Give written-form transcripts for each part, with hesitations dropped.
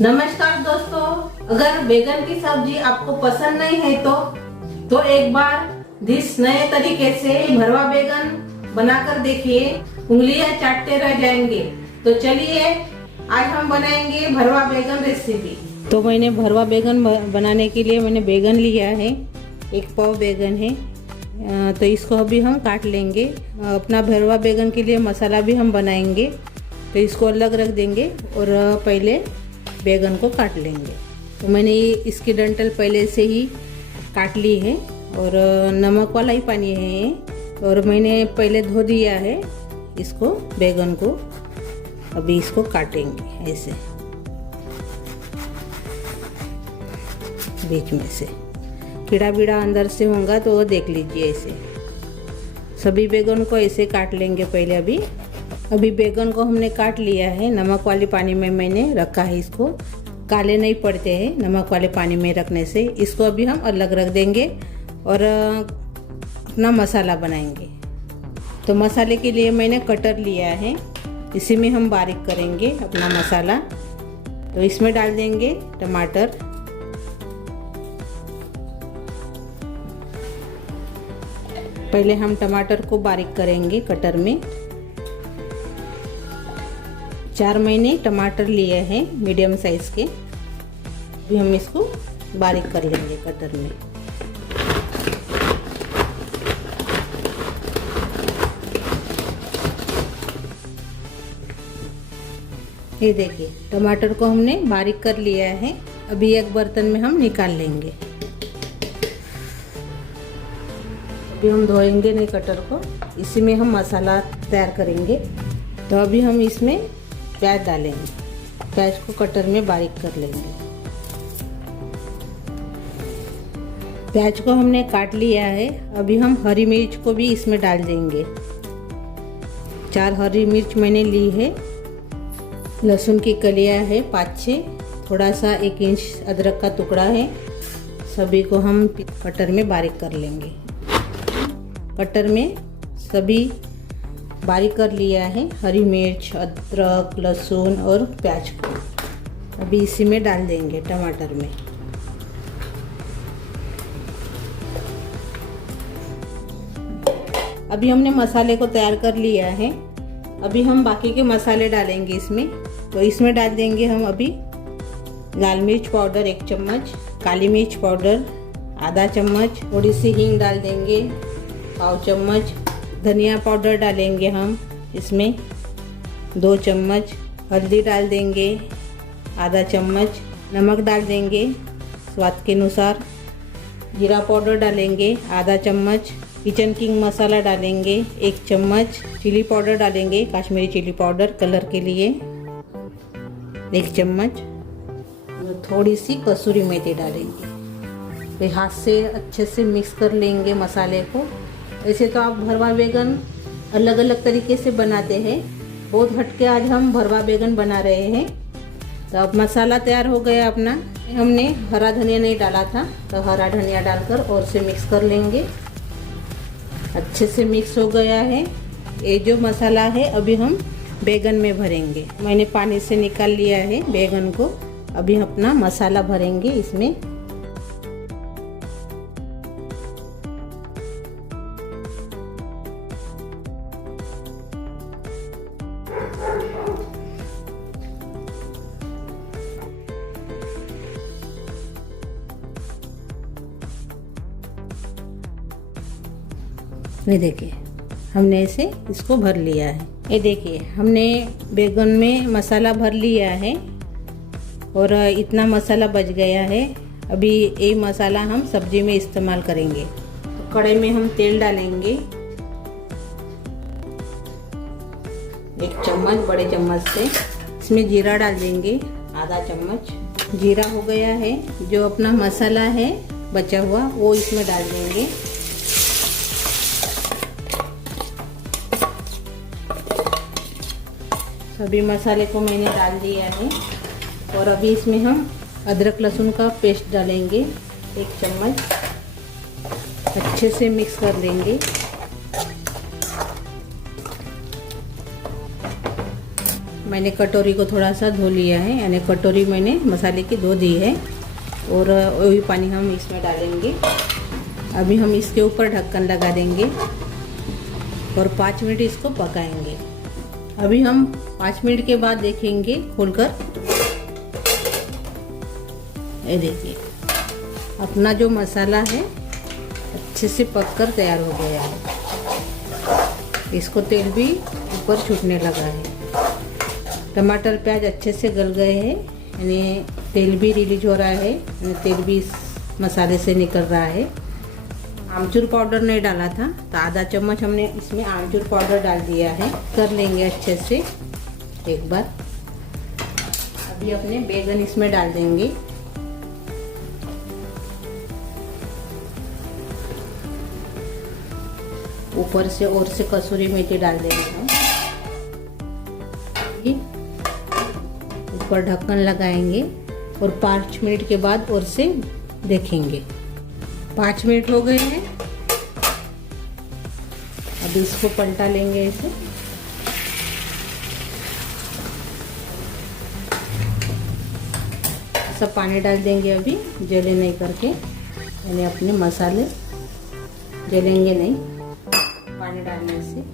नमस्कार दोस्तों, अगर बैगन की सब्जी आपको पसंद नहीं है तो एक बार इस नए तरीके से भरवा बैगन बनाकर देखिए, उंगलियां चाटते रह जाएंगे। तो चलिए आज हम बनाएंगे भरवा बैगन रेसिपी। तो मैंने भरवा बैगन बनाने के लिए मैंने बैगन लिया है, 1 पाव बैगन है। तो इसको अभी हम काट लेंगे। अपना भरवा बैगन के लिए मसाला भी हम बनाएंगे, तो इसको अलग रख देंगे और पहले बैगन को काट लेंगे। तो मैंने इसकी डंठल पहले से ही काट ली है और नमक वाला ही पानी है ये, और मैंने पहले धो दिया है इसको बैगन को। अभी इसको काटेंगे ऐसे बीच में से, कीड़ा बीड़ा अंदर से होगा तो वो देख लीजिए। ऐसे सभी बैगन को ऐसे काट लेंगे पहले। अभी बैगन को हमने काट लिया है, नमक वाले पानी में मैंने रखा है। इसको काले नहीं पड़ते हैं नमक वाले पानी में रखने से। इसको अभी हम अलग रख देंगे और अपना मसाला बनाएंगे। तो मसाले के लिए मैंने कटर लिया है, इसी में हम बारीक करेंगे अपना मसाला। तो इसमें डाल देंगे टमाटर, पहले हम टमाटर को बारीक करेंगे कटर में। 4 मैंने टमाटर लिए हैं मीडियम साइज के, अभी हम इसको बारीक कर लेंगे कटर में। ये देखिए टमाटर को हमने बारीक कर लिया है। अभी एक बर्तन में हम निकाल लेंगे। अभी हम धोएंगे नहीं कटर को, इसी में हम मसाला तैयार करेंगे। तो अभी हम इसमें प्याज डालेंगे, प्याज को कटर में बारीक कर लेंगे। प्याज को हमने काट लिया है। अभी हम हरी मिर्च को भी इसमें डाल देंगे। 4 हरी मिर्च मैंने ली है। लहसुन की कलियां है 5-6, थोड़ा सा 1 इंच अदरक का टुकड़ा है। सभी को हम कटर में बारीक कर लेंगे। कटर में सभी बारीक कर लिया है, हरी मिर्च, अदरक, लहसुन और प्याज को। अभी इसी में डाल देंगे टमाटर में। अभी हमने मसाले को तैयार कर लिया है। अभी हम बाकी के मसाले डालेंगे इसमें। तो इसमें डाल देंगे हम अभी लाल मिर्च पाउडर 1 चम्मच, काली मिर्च पाउडर आधा चम्मच, थोड़ी सी हींग डाल देंगे 1/2 चम्मच, धनिया पाउडर डालेंगे हम इसमें 2 चम्मच, हल्दी डाल देंगे आधा चम्मच, नमक डाल देंगे स्वाद के अनुसार, जीरा पाउडर डालेंगे आधा चम्मच, किचन किंग मसाला डालेंगे 1 चम्मच, चिली पाउडर डालेंगे कश्मीरी चिली पाउडर कलर के लिए 1 चम्मच, थोड़ी सी कसूरी मेथी डालेंगे। फिर हाथ से अच्छे से मिक्स कर लेंगे मसाले को। ऐसे तो आप भरवा बैगन अलग अलग तरीके से बनाते हैं, बहुत हटके आज हम भरवा बैगन बना रहे हैं। तो अब मसाला तैयार हो गया अपना। हमने हरा धनिया नहीं डाला था, तो हरा धनिया डालकर और से मिक्स कर लेंगे। अच्छे से मिक्स हो गया है ये जो मसाला है। अभी हम बैगन में भरेंगे। मैंने पानी से निकाल लिया है बैगन को। अभी अपना मसाला भरेंगे इसमें। ये देखिए हमने ऐसे इसको भर लिया है। ये देखिए हमने बैगन में मसाला भर लिया है और इतना मसाला बच गया है। अभी ये मसाला हम सब्जी में इस्तेमाल करेंगे। तो कढ़ाई में हम तेल डालेंगे 1 चम्मच बड़े चम्मच से। इसमें जीरा डाल देंगे आधा चम्मच। जीरा हो गया है, जो अपना मसाला है बचा हुआ वो इसमें डाल देंगे। सभी मसाले को मैंने डाल दिया है और अभी इसमें हम अदरक लहसुन का पेस्ट डालेंगे 1 चम्मच। अच्छे से मिक्स कर लेंगे। मैंने कटोरी को थोड़ा सा धो लिया है, यानी कटोरी मैंने मसाले की धो दी है और वही पानी हम इसमें डालेंगे। अभी हम इसके ऊपर ढक्कन लगा देंगे और 5 मिनट इसको पकाएंगे। अभी हम 5 मिनट के बाद देखेंगे खोलकर। ये देखिए अपना जो मसाला है अच्छे से पककर तैयार हो गया है। इसको तेल भी ऊपर छूटने लगा है। टमाटर प्याज अच्छे से गल गए हैं, यानी तेल भी रिलीज हो रहा है, यानी तेल भी इस मसाले से निकल रहा है। आमचूर पाउडर नहीं डाला था तो आधा चम्मच हमने इसमें आमचूर पाउडर डाल दिया है। कर लेंगे अच्छे से एक बार। अभी अपने बैगन इसमें डाल देंगे। ऊपर से और से कसूरी मेथी डाल देंगे हम। ऊपर ढक्कन लगाएंगे और 5 मिनट के बाद और से देखेंगे। 5 मिनट हो गए हैं। अभी इसको पलटा लेंगे ऐसे। सब पानी डाल देंगे अभी, जले नहीं करके, यानी अपने मसाले जलेंगे नहीं पानी डालने से।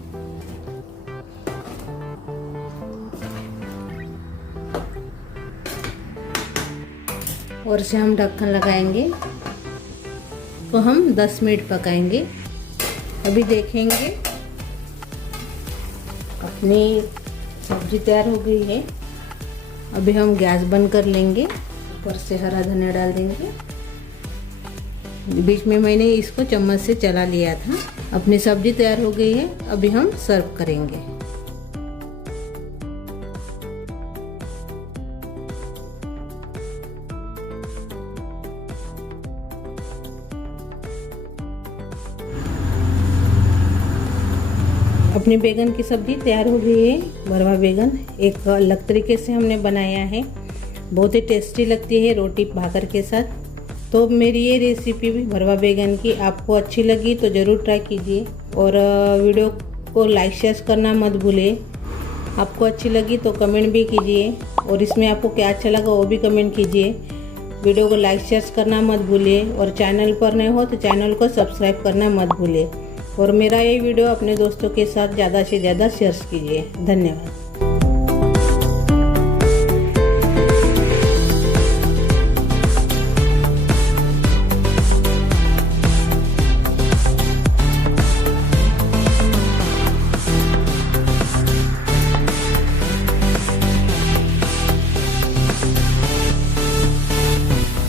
और से हम ढक्कन लगाएंगे तो हम 10 मिनट पकाएंगे। अभी देखेंगे अपनी सब्जी तैयार हो गई है। अभी हम गैस बंद कर लेंगे। ऊपर से हरा धनिया डाल देंगे। बीच में मैंने इसको चम्मच से चला लिया था। अपनी सब्जी तैयार हो गई है। अभी हम सर्व करेंगे। अपनी बैगन की सब्जी तैयार हो गई है। भरवा बैगन एक अलग तरीके से हमने बनाया है, बहुत ही टेस्टी लगती है रोटी भाकर के साथ। तो मेरी ये रेसिपी भी भरवा बैगन की आपको अच्छी लगी तो ज़रूर ट्राई कीजिए और वीडियो को लाइक शेयर करना मत भूलिए। आपको अच्छी लगी तो कमेंट भी कीजिए और इसमें आपको क्या अच्छा लगा वो भी कमेंट कीजिए। वीडियो को लाइक शेयर करना मत भूलिए और चैनल पर नए हो तो चैनल को सब्सक्राइब करना मत भूलिए और मेरा ये वीडियो अपने दोस्तों के साथ ज़्यादा से ज़्यादा शेयर कीजिए। धन्यवाद।